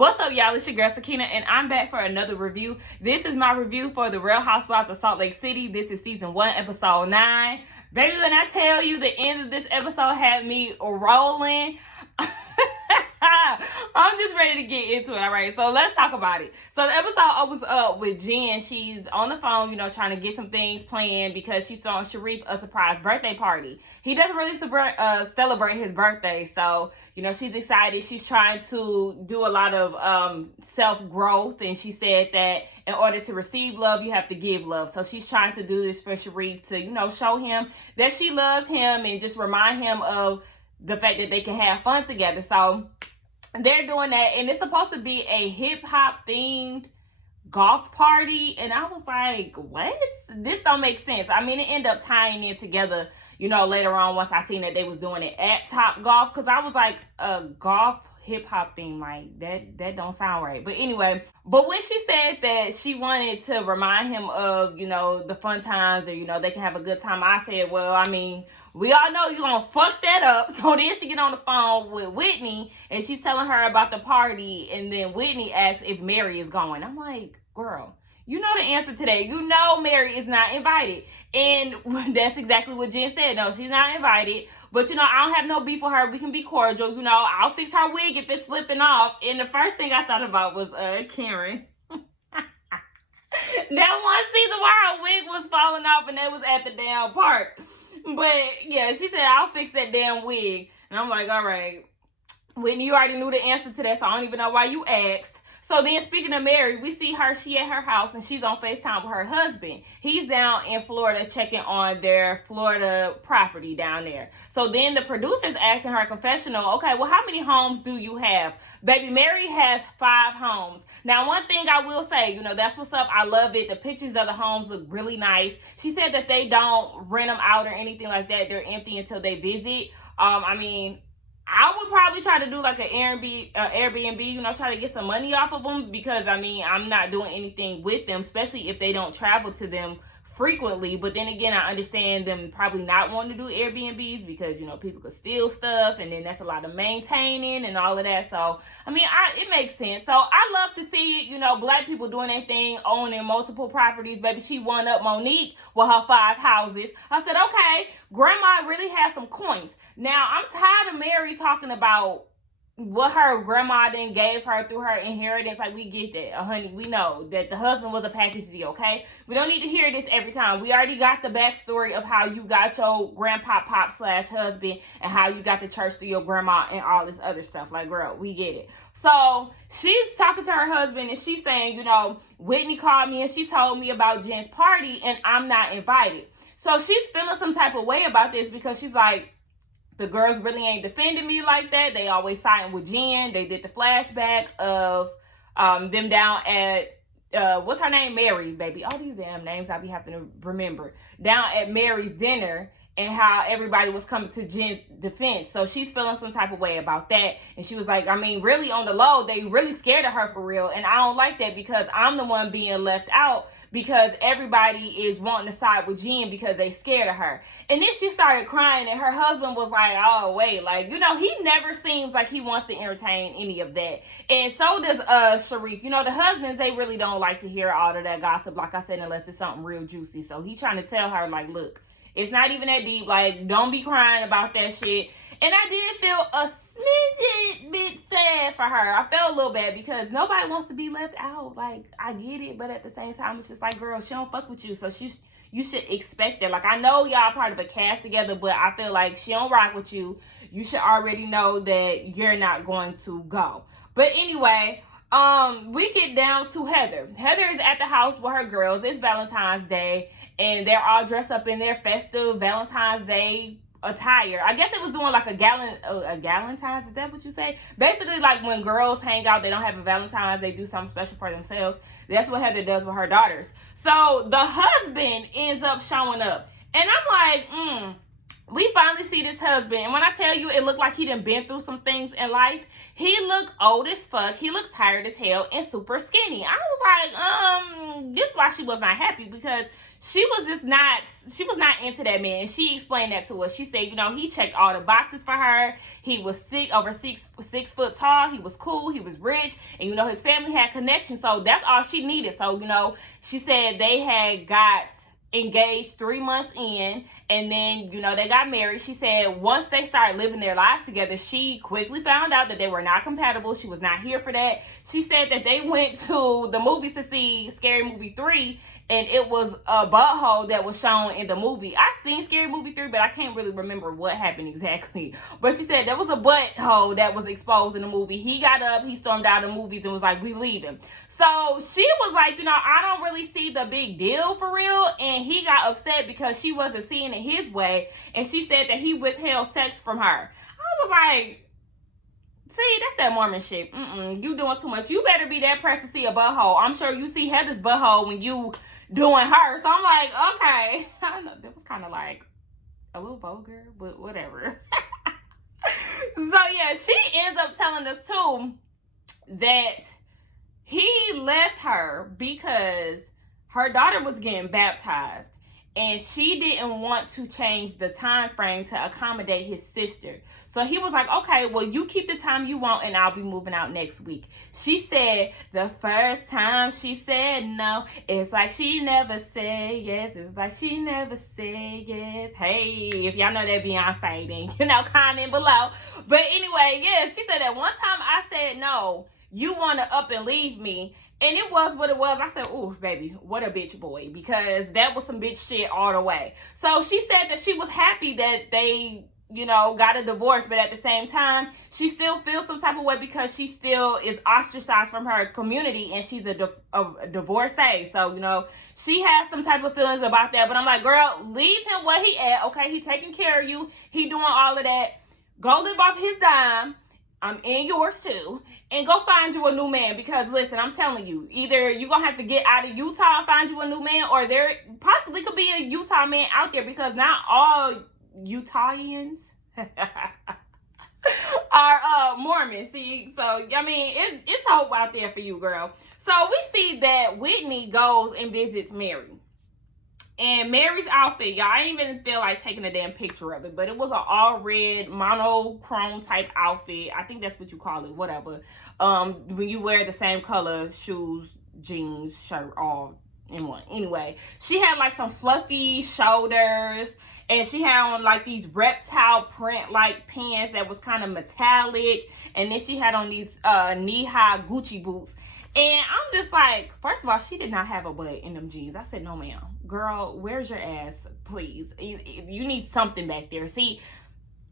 What's up, y'all? It's your girl Sakina, and I'm back for another review. This is my review for the Real Housewives of Salt Lake City. This is season 1, episode 9. Baby, when I tell you the end of this episode had me rolling, I'm just ready to get into it, all right? So let's talk about it. So the episode opens up with Jen. She's on the phone, trying to get some things planned because she's throwing Sharif a surprise birthday party. He doesn't really celebrate his birthday, so, she's excited. She's trying to do a lot of self-growth, and she said that in order to receive love, you have to give love. So she's trying to do this for Sharif to, show him that she loves him and just remind him of the fact that they can have fun together. So they're doing that, and it's supposed to be a hip-hop themed golf party, and I was like, what? This don't make sense. I mean, it ended up tying in together, later on once I seen that they was doing it at Top Golf, because I was like, a golf hip-hop theme, like, that don't sound right. But anyway, but when she said that she wanted to remind him of, the fun times, or, they can have a good time, I said, well, I mean, we all know you're going to fuck that up. So then she get on the phone with Whitney, and she's telling her about the party, and then Whitney asks if Mary is going. I'm like, girl, you know the answer to that. You know Mary is not invited. And that's exactly what Jen said. No, she's not invited. But, I don't have no beef with her. We can be cordial. I'll fix her wig if it's slipping off. And the first thing I thought about was Karen. That one season where her wig was falling off, and that was at the damn park. But, yeah, she said, I'll fix that damn wig. And I'm like, all right. Whitney, you already knew the answer to that, so I don't even know why you asked. So then, speaking of Mary, we see her, she at her house, and she's on FaceTime with her husband. He's down in Florida checking on their Florida property down there. So then the producer's asking her confessional, okay, well, how many homes do you have? Baby, Mary has 5 homes. Now, one thing I will say, that's what's up. I love it. The pictures of the homes look really nice. She said that they don't rent them out or anything like that. They're empty until they visit. I would probably try to do like an Airbnb, try to get some money off of them, because, I'm not doing anything with them, especially if they don't travel to them frequently. But then again, I understand them probably not wanting to do Airbnbs because, people could steal stuff, and then that's a lot of maintaining and all of that. So, it makes sense. So I love to see, Black people doing their thing, owning multiple properties. Baby, she won up Monique with her 5 houses. I said, okay, grandma really has some coins. Now, I'm tired of Mary talking about what her grandma then gave her through her inheritance. Like, we get that, honey. We know that the husband was a package deal, okay? We don't need to hear this every time. We already got the backstory of how you got your grandpop/husband and how you got the church through your grandma and all this other stuff. Like, girl, we get it. So she's talking to her husband, and she's saying, Whitney called me and she told me about Jen's party and I'm not invited. So she's feeling some type of way about this, because she's like, the girls really ain't defending me like that. They always siding with Jen. They did the flashback of them down at, what's her name? Mary, baby. All these damn names I be having to remember. Down at Mary's dinner, and how everybody was coming to Jen's defense. So she's feeling some type of way about that. And she was like, really on the low, they really scared of her for real. And I don't like that, because I'm the one being left out, because everybody is wanting to side with Jen because they scared of her. And then she started crying, and her husband was like, oh, wait, he never seems like he wants to entertain any of that. And so does Sharif. The husbands, they really don't like to hear all of that gossip, like I said, unless it's something real juicy. So he's trying to tell her, like, look, it's not even that deep. Like, don't be crying about that shit. And I did feel a smidget bit sad for her. I felt a little bad, because nobody wants to be left out. Like, I get it, but at the same time, it's just like, girl, she don't fuck with you, so you should expect that. Like, I know y'all part of a cast together, but I feel like she don't rock with you. You should already know that you're not going to go. But anyway, we get down to Heather. Heather is at the house with her girls. It's Valentine's Day, and they're all dressed up in their festive Valentine's Day attire. I guess it was doing like a Galentine's. Is that what you say? Basically, like when girls hang out, they don't have a Valentine's, they do something special for themselves. That's what Heather does with her daughters. So the husband ends up showing up, and I'm like, we finally see this husband. And when I tell you, it looked like he done been through some things in life. He looked old as fuck. He looked tired as hell and super skinny. I was like, this is why she was not happy, because she was not into that man. And she explained that to us. She said, he checked all the boxes for her. He was over 6 foot tall. He was cool. He was rich. And, his family had connections. So that's all she needed. So, she said they had got engaged 3 months in, and then they got married. She said once they started living their lives together, she quickly found out that they were not compatible. She was not here for that. She said that they went to the movies to see Scary Movie 3, and it was a butthole that was shown in the movie. I seen Scary Movie 3, but I can't really remember what happened exactly. But she said there was a butthole that was exposed in the movie. He got up, he stormed out of the movies and was like, "We leaving." So she was like, I don't really see the big deal for real. And he got upset because she wasn't seeing it his way. And she said that he withheld sex from her. I was like, see, that's that Mormon shit. You doing too much. You better be that pressed to see a butthole. I'm sure you see Heather's butthole when you doing her. So I'm like, okay. I know that was kind of like a little vulgar, but whatever. So yeah, she ends up telling us too that he left her because her daughter was getting baptized and she didn't want to change the time frame to accommodate his sister. So he was like, okay, well, you keep the time you want and I'll be moving out next week. She said the first time she said no, it's like she never said yes. It's like she never said yes. Hey, if y'all know that Beyonce, then, comment below. But anyway, yeah, she said that one time I said no, you want to up and leave me. And it was what it was. I said, ooh, baby, what a bitch boy. Because that was some bitch shit all the way. So she said that she was happy that they, got a divorce. But at the same time, she still feels some type of way because she still is ostracized from her community. And she's a divorcee. So, she has some type of feelings about that. But I'm like, girl, leave him where he at. Okay, he taking care of you. He doing all of that. Go live off his dime. I'm in yours too. And go find you a new man. Because listen, I'm telling you, either you're going to have to get out of Utah and find you a new man, or there possibly could be a Utah man out there, because not all Utahns are Mormons. See, so I mean, it's hope out there for you, girl. So we see that Whitney goes and visits Mary. And Mary's outfit, y'all, I didn't even feel like taking a damn picture of it, but it was an all red monochrome type outfit. I think that's what you call it, whatever. When you wear the same color shoes, jeans, shirt, all in one. Anyway, she had like some fluffy shoulders, and she had on like these reptile print like pants that was kind of metallic, and then she had on these knee-high Gucci boots. And I'm just like, first of all, she did not have a butt in them jeans. I said, no, ma'am. Girl, where's your ass, please? You need something back there. See,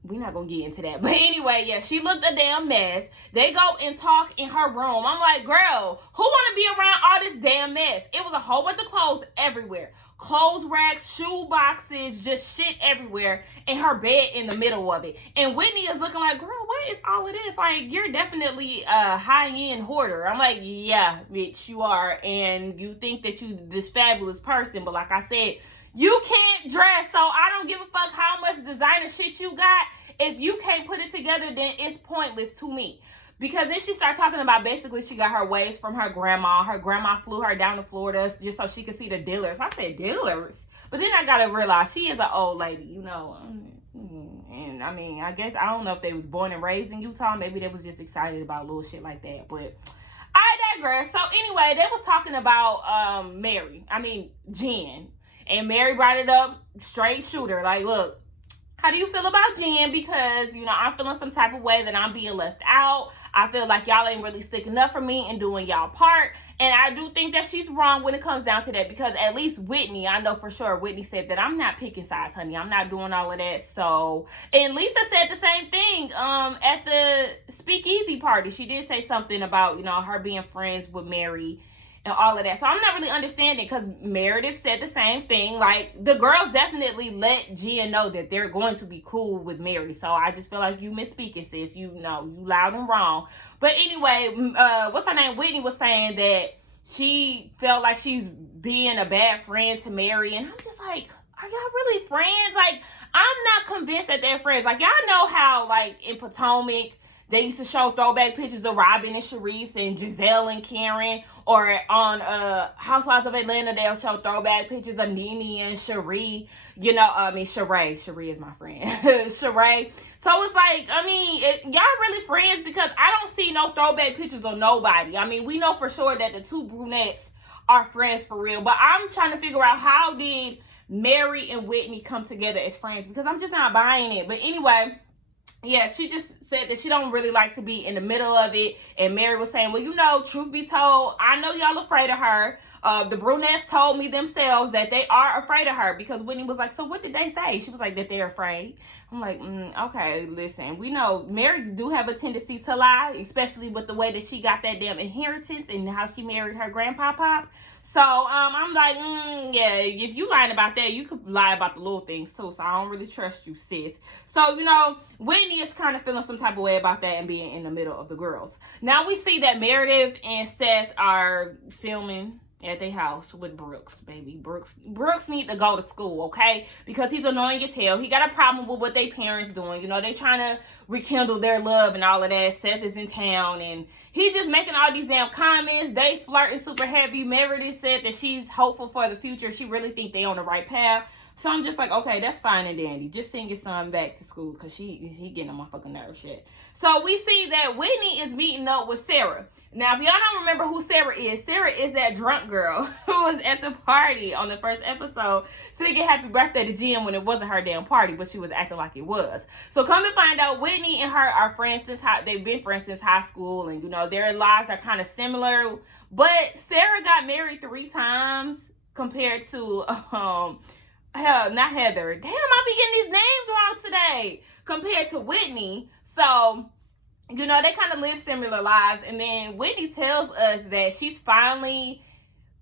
we're not going to get into that. But anyway, yeah, she looked a damn mess. They go and talk in her room. I'm like, girl, who want to be around all this damn mess? It was a whole bunch of clothes everywhere. Clothes racks, shoe boxes, just shit everywhere, and her bed in the middle of it. And Whitney is looking like, girl, what is all of this? Like, you're definitely a high-end hoarder. I'm like, yeah, bitch, you are. And you think that you this fabulous person, but like I said, you can't dress, so I don't give a fuck how much designer shit you got. If you can't put it together, then it's pointless to me. Because then she started talking about basically she got her waves from her grandma. Her grandma flew her down to Florida just so she could see the dealers. I said, dealers? But then I got to realize she is an old lady, And I mean, I guess, I don't know if they was born and raised in Utah. Maybe they was just excited about little shit like that. But I digress. So anyway, they was talking about Jen. And Mary brought it up, straight shooter. Like, look, how do you feel about Jen? Because, I'm feeling some type of way that I'm being left out. I feel like y'all ain't really sticking up for me and doing y'all part. And I do think that she's wrong when it comes down to that. Because at least Whitney, I know for sure, Whitney said that I'm not picking sides, honey. I'm not doing all of that. So, and Lisa said the same thing at the speakeasy party. She did say something about, her being friends with Mary and all of that. So I'm not really understanding, because Meredith said the same thing. Like, the girls definitely let Jen know that they're going to be cool with Mary. So I just feel like you misspeaking, sis. You loud and wrong. But anyway, what's her name? Whitney was saying that she felt like she's being a bad friend to Mary. And I'm just like, are y'all really friends? Like, I'm not convinced that they're friends. Like, y'all know how, like, in Potomac, they used to show throwback pictures of Robin and Sharice and Giselle and Karen. Or on Housewives of Atlanta, they'll show throwback pictures of Nene and Sheree. Sheree. Sheree is my friend. Sheree. So it's like, y'all really friends? Because I don't see no throwback pictures of nobody. I mean, we know for sure that the two brunettes are friends for real. But I'm trying to figure out, how did Mary and Whitney come together as friends? Because I'm just not buying it. But anyway, yeah, she just said that she don't really like to be in the middle of it. And Mary was saying, well, truth be told, I know y'all afraid of her. The brunettes told me themselves that they are afraid of her, because Whitney was like, so what did they say? She was like, that they're afraid. I'm like, okay, listen, we know Mary do have a tendency to lie, especially with the way that she got that damn inheritance and how she married her grandpa pop. So I'm like, yeah, if you lying about that, you could lie about the little things too. So I don't really trust you, sis. So, Whitney is kind of feeling some type of way about that and being in the middle of the girls. Now we see that Meredith and Seth are filming at their house with Brooks, baby. Brooks need to go to school, okay? Because he's annoying as hell. He got a problem with what their parents doing. They trying to rekindle their love and all of that. Seth is in town and he's just making all these damn comments. They flirting super heavy. Meredith said that she's hopeful for the future. She really think they on the right path. So I'm just like, okay, that's fine and dandy. Just send your son back to school, because he getting on my fucking nerves shit. So we see that Whitney is meeting up with Sarah. Now, if y'all don't remember who Sarah is that drunk girl who was at the party on the first episode singing happy birthday to Jim when it wasn't her damn party, but she was acting like it was. So come to find out, Whitney and her are friends they've been friends since high school, and their lives are kind of similar. But Sarah got married 3 times compared to not Heather. Damn, I be getting these names wrong today. Compared to Whitney. So, they kind of live similar lives. And then Whitney tells us that she's finally,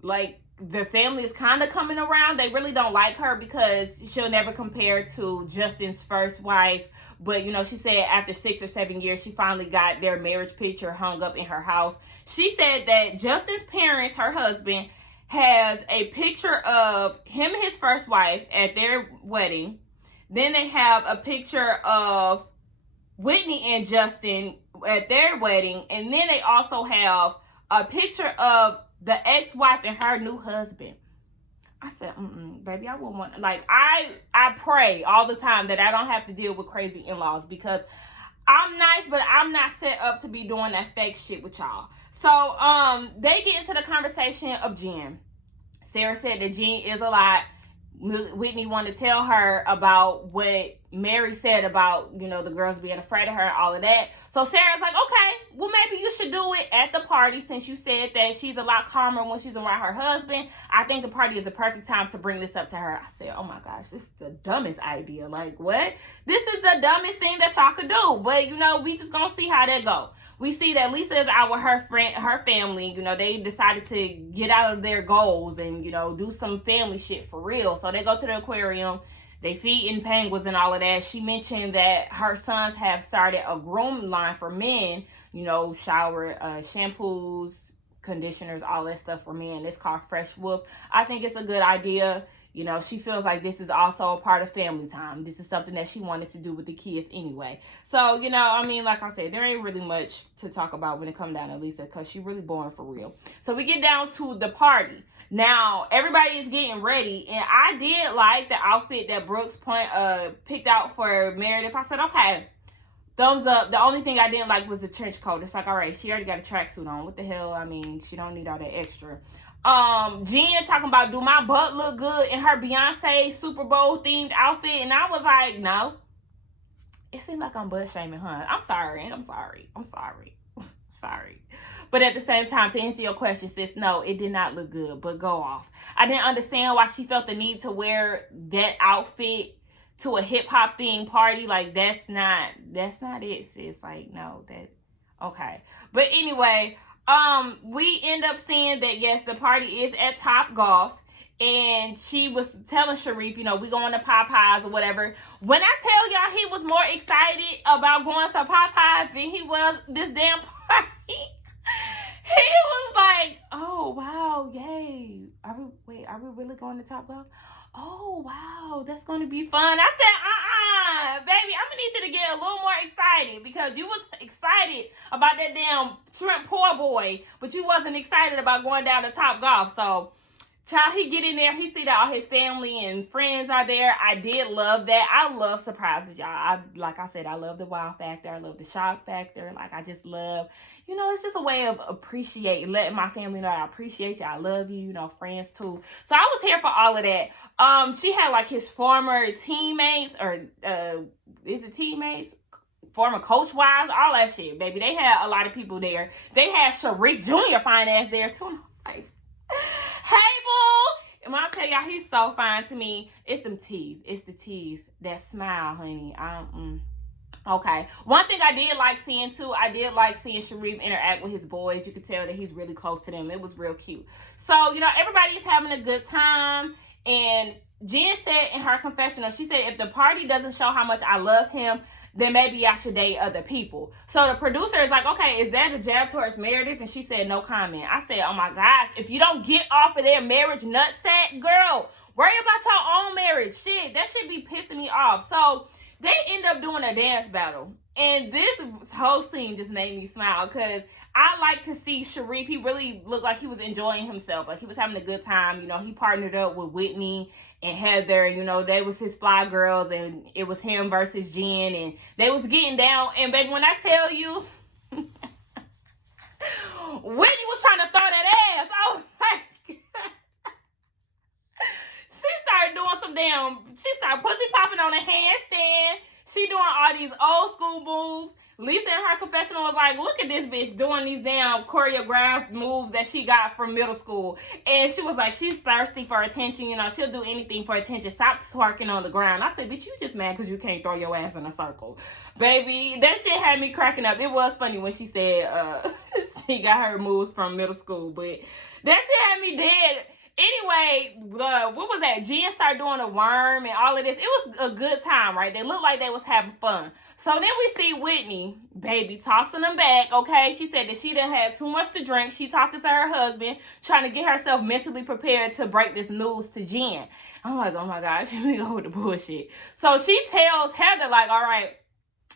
the family is kind of coming around. They really don't like her because she'll never compare to Justin's first wife. But, she said after 6 or 7 years, she finally got their marriage picture hung up in her house. She said that Justin's parents, her husband, has a picture of him and his first wife at their wedding. Then they have a picture of Whitney and Justin at their wedding. And then they also have a picture of the ex-wife and her new husband. I said, baby, I wouldn't want, I pray all the time that I don't have to deal with crazy in-laws, because I'm nice, but I'm not set up to be doing that fake shit with y'all. So, they get into the conversation of Jen. Sarah said that Jen is a lot. Whitney wanted to tell her about what Mary said about, the girls being afraid of her and all of that. So Sarah's like, okay, well, maybe you should do it at the party, since you said that she's a lot calmer when she's around her husband. I think the party is the perfect time to bring this up to her. I said, oh my gosh, this is the dumbest idea. Like, what? This is the dumbest thing that y'all could do. But, we just gonna see how that go. We see that Lisa is out with her family. They decided to get out of their goals and, do some family shit for real. So they go to the aquarium. They feeding penguins and all of that. She mentioned that her sons have started a groom line for men, shower, shampoos, conditioners, all that stuff for men. It's called Fresh Wolf. I think it's a good idea. She feels like this is also a part of family time. This is something that she wanted to do with the kids anyway. So, like I said, there ain't really much to talk about when it comes down to Lisa, because she really boring for real. So we get down to the party. Now, everybody is getting ready, and I did like the outfit that Brooks picked out for Meredith. I said, okay, thumbs up. The only thing I didn't like was the trench coat. It's like, all right, she already got a tracksuit on. What the hell? She don't need all that extra. Jen talking about, do my butt look good in her Beyonce Super Bowl themed outfit? And I was like, no. It seemed like I'm butt shaming her. I'm sorry. Sorry. But at the same time, to answer your question, sis, no, it did not look good, but go off. I didn't understand why she felt the need to wear that outfit to a hip hop themed party. Like, that's not it, sis. Like, no, okay. But anyway, we end up seeing that, yes, the party is at Top Golf. And she was telling Sharif, we going to Popeyes or whatever. When I tell y'all he was more excited about going to Popeyes than he was this damn party. He was like, oh, wow, yay. Are we really going to Top Golf? Oh, wow, that's going to be fun. I Baby, I'm gonna need you to get a little more excited because you was excited about that damn shrimp poor boy, but you wasn't excited about going down to Top Golf. So, child, he get in there, he see that all his family and friends are there. I did love that. I love surprises, y'all. Like I said, I love the wow factor. I love the shock factor. Like, I just love, it's just a way of appreciating, letting my family know I appreciate you. I love you, friends too. So I was here for all of that. She had like his former teammates, or is it teammates? Former coach wives, all that shit, baby. They had a lot of people there. They had Sharif Jr. fine ass there too. And I was like, hey, boo. And when I tell y'all, he's so fine to me. It's them teeth. It's the teeth. That smile, honey. Okay. One thing I did like seeing, too, I did like seeing Sharif interact with his boys. You could tell that he's really close to them. It was real cute. So, everybody's having a good time. And Jen said in her confessional, she said, if the party doesn't show how much I love him, then maybe I should date other people. So the producer is like, okay, is that a jab towards Meredith? And she said, no comment. I said, oh my gosh, if you don't get off of their marriage nutsack, girl, worry about your own marriage. Shit, that should be pissing me off. So they end up doing a dance battle. And this whole scene just made me smile because I like to see Sharif. He really looked like he was enjoying himself. Like he was having a good time. He partnered up with Whitney and Heather. They was his fly girls and it was him versus Jen. And they was getting down. And baby, when I tell you, Whitney was trying to throw that ass. I was like, she started doing she started pussy popping on a handstand. She doing all these old school moves. Lisa in her confessional was like, look at this bitch doing these damn choreographed moves that she got from middle school. And she was like, she's thirsty for attention. She'll do anything for attention. Stop twerking on the ground. I said, bitch, you just mad because you can't throw your ass in a circle. Baby, that shit had me cracking up. It was funny when she said she got her moves from middle school. But that shit had me dead. Anyway, what was that? Jen started doing a worm and all of this. It was a good time, right? They looked like they was having fun. So then we see Whitney, baby, tossing them back, okay? She said that she done had too much to drink. She talking to her husband, trying to get herself mentally prepared to break this news to Jen. I'm like, oh my gosh, here we go with the bullshit. So she tells Heather, like, all right,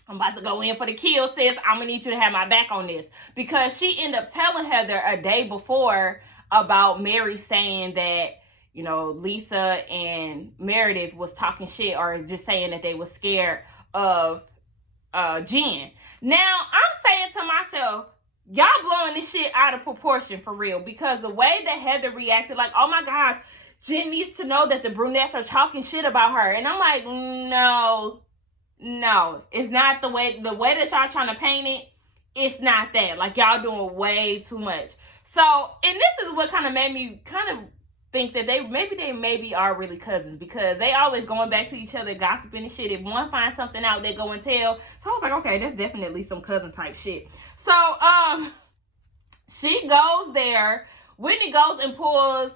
I'm about to go in for the kill, sis. I'm going to need you to have my back on this. Because she ended up telling Heather a day before about Mary saying that, Lisa and Meredith was talking shit or just saying that they were scared of Jen. Now, I'm saying to myself, y'all blowing this shit out of proportion for real, because the way that Heather reacted, like, oh my gosh, Jen needs to know that the brunettes are talking shit about her. And I'm like, no, it's not the way that y'all trying to paint it. It's not that. Like, y'all doing way too much. So, and this is what kind of made me kind of think that they maybe are really cousins, because they always going back to each other, gossiping and shit. If one finds something out, they go and tell. So I was like, okay, that's definitely some cousin type shit. So, she goes there. Whitney goes and pulls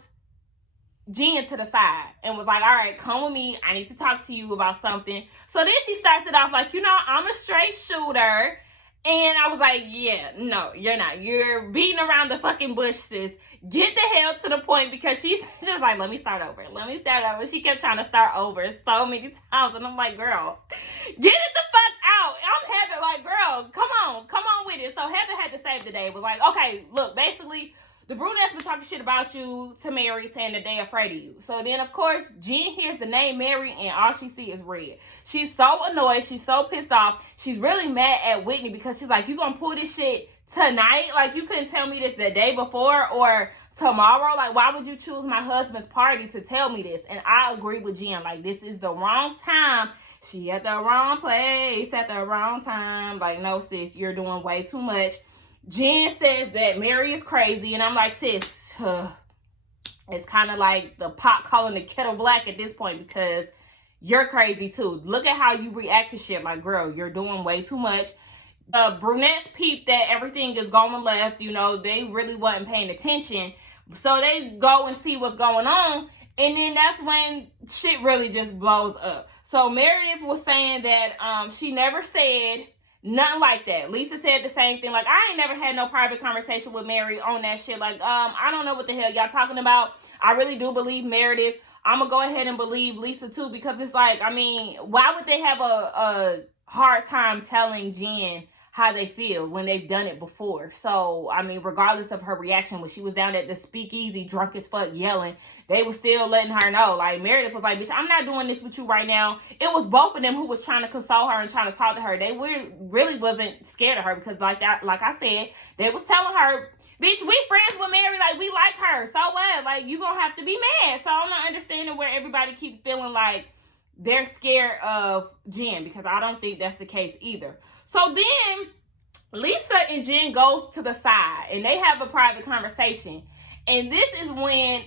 Jen to the side and was like, all right, come with me. I need to talk to you about something. So then she starts it off like, I'm a straight shooter. And I was like, yeah, no, you're not. You're beating around the fucking bush, sis. Get the hell to the point, because she's just like, let me start over. She kept trying to start over so many times. And I'm like, girl, get it the fuck out. I'm Heather, like, girl, come on with it. So Heather had to save the day. It was like, okay, look, basically, the brunettes been talking shit about you to Mary, saying that they afraid of you. So then, of course, Jen hears the name Mary, and all she see is red. She's so annoyed. She's so pissed off. She's really mad at Whitney, because she's like, you gonna pull this shit tonight? Like, you couldn't tell me this the day before or tomorrow? Like, why would you choose my husband's party to tell me this? And I agree with Jen. Like, this is the wrong time. She at the wrong place at the wrong time. Like, no, sis, you're doing way too much. Jen says that Mary is crazy, and I'm like, sis, it's kind of like the pot calling the kettle black at this point, because you're crazy too. Look at how you react to shit. Like, girl, you're doing way too much. The brunettes peep that everything is going left. They really wasn't paying attention. So they go and see what's going on, and then that's when shit really just blows up. So Meredith was saying that she never said Nothing like that. Lisa said the same thing. Like, I ain't never had no private conversation with Mary on that shit. Like, I don't know what the hell y'all talking about. I really do believe Meredith. I'm gonna go ahead and believe Lisa too, because it's like, I mean, why would they have a hard time telling Jen how they feel when they've done it before? So, I mean, regardless of her reaction, when she was down at the speakeasy drunk as fuck yelling, they were still letting her know. Like, Meredith was like, bitch, I'm not doing this with you right now. It was both of them who was trying to console her and trying to talk to her. They really wasn't scared of her, because like I said, they was telling her, bitch, we friends with Mary, like, we like her, so what? Like, you gonna have to be mad. So I'm not understanding where everybody keeps feeling like they're scared of Jen, because I don't think that's the case either. So then Lisa and Jen goes to the side and they have a private conversation. And this is when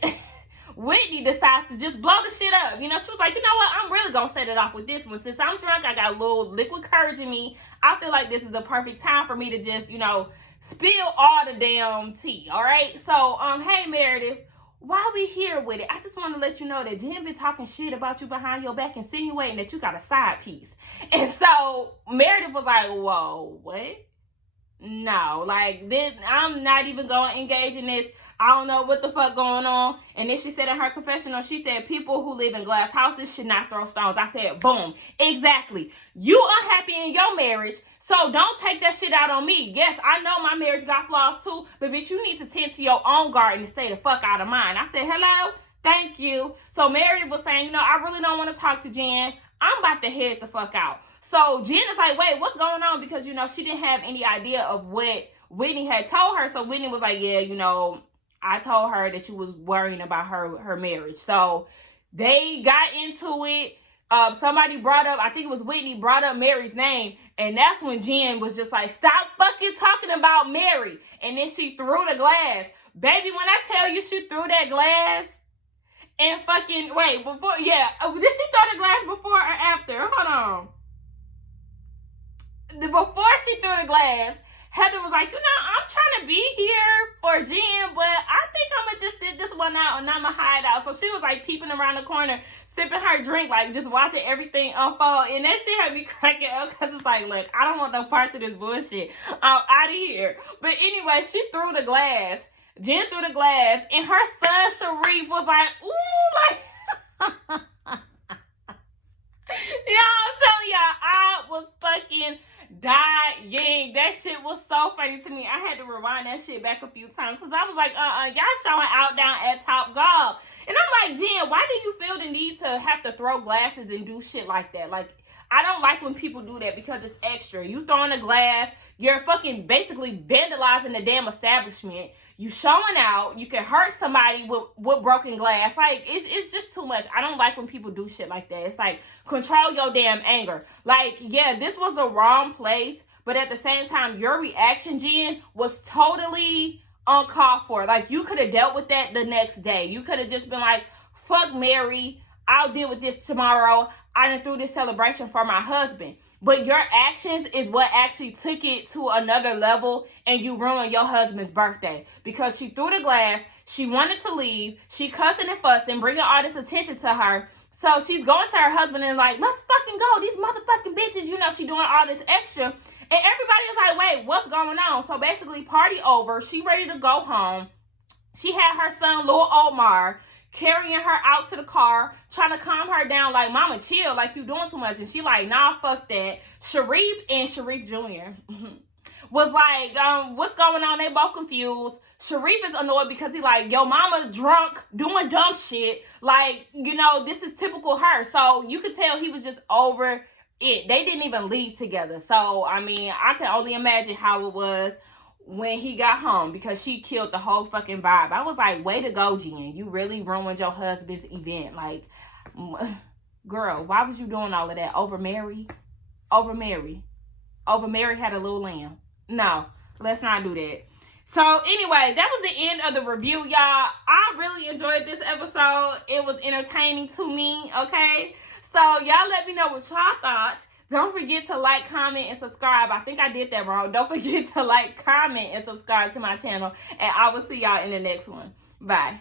Whitney decides to just blow the shit up. You know, she was like, you know what? I'm really going to set it off with this one. Since I'm drunk, I got a little liquid courage in me. I feel like this is the perfect time for me to just, you know, spill all the damn tea. All right. So, hey, Meredith, while we here with it, I just want to let you know that Jen been talking shit about you behind your back, insinuating that you got a side piece. And so Meredith was like, whoa, what? No, like, this, I'm not even going to engage in this. I don't know what the fuck going on. And then she said in her confessional, she said, people who live in glass houses should not throw stones. I said, boom, exactly. You unhappy in your marriage, so don't take that shit out on me. Yes, I know my marriage got flaws too, but bitch, you need to tend to your own garden and stay the fuck out of mine. I said, hello, thank you. So Meredith was saying, you know, I really don't want to talk to Jen. I'm about to head the fuck out. So Jen is like, wait, what's going on? Because, you know, she didn't have any idea of what Whitney had told her. So Whitney was like, yeah, you know, I told her that you was worrying about her marriage. So they got into it. Somebody brought up, I think it was Whitney, brought up Mary's name. And that's when Jen was just like, stop fucking talking about Mary. And then she threw the glass. Baby, when I tell you she threw that glass, and fucking, wait, before, yeah, did she throw the glass before or after? Hold on. Before she threw the glass, Heather was like, you know, I'm trying to be here for Jen, but I think I'm going to just sit this one out and I'm going to hide out. So she was like peeping around the corner, sipping her drink, like just watching everything unfold. And that shit had me cracking up, because it's like, look, I don't want no parts of this bullshit. I'm out of here. But anyway, she threw the glass. Jen threw the glass, and her son Sharif was like, ooh, like, y'all, I'm telling y'all, I was fucking dying. That shit was so funny to me. I had to rewind that shit back a few times, because I was like, y'all showing out down at Top Golf. And I'm like, Jen, why do you feel the need to have to throw glasses and do shit like that? Like, I don't like when people do that, because it's extra. You throwing a glass, you're fucking basically vandalizing the damn establishment. You showing out, you can hurt somebody with broken glass. Like, it's just too much. I don't like when people do shit like that. It's like, control your damn anger. Like, yeah, this was the wrong place, but at the same time, your reaction, Jen, was totally uncalled for. Like, you could have dealt with that the next day. You could have just been like, fuck Mary, I'll deal with this tomorrow. I done threw this celebration for my husband. But your actions is what actually took it to another level, and you ruined your husband's birthday. Because she threw the glass, she wanted to leave, she cussing and fussing, bringing all this attention to her. So she's going to her husband and like, let's fucking go. These motherfucking bitches, you know, she doing all this extra. And everybody is like, wait, what's going on? So basically, party over. She ready to go home. She had her son, Lil Omar, carrying her out to the car, trying to calm her down, like, mama, chill, like, you doing too much. And she like, nah, fuck that. Sharif and Sharif Jr. was like, what's going on? They both confused. Sharif is annoyed because he like, yo, mama drunk, doing dumb shit. Like, you know, this is typical her. So you could tell he was just over it. They didn't even leave together. So, I mean, I can only imagine how it was when he got home, because she killed the whole fucking vibe. I was like, way to go, Jen. You really ruined your husband's event. Like, girl, why was you doing all of that? Over Mary? Over Mary. Over Mary had a little lamb. No, let's not do that. So, anyway, that was the end of the review, y'all. I really enjoyed this episode. It was entertaining to me, okay? So, y'all let me know what y'all thought. Don't forget to like, comment, and subscribe. I think I did that wrong. Don't forget to like, comment, and subscribe to my channel. And I will see y'all in the next one. Bye.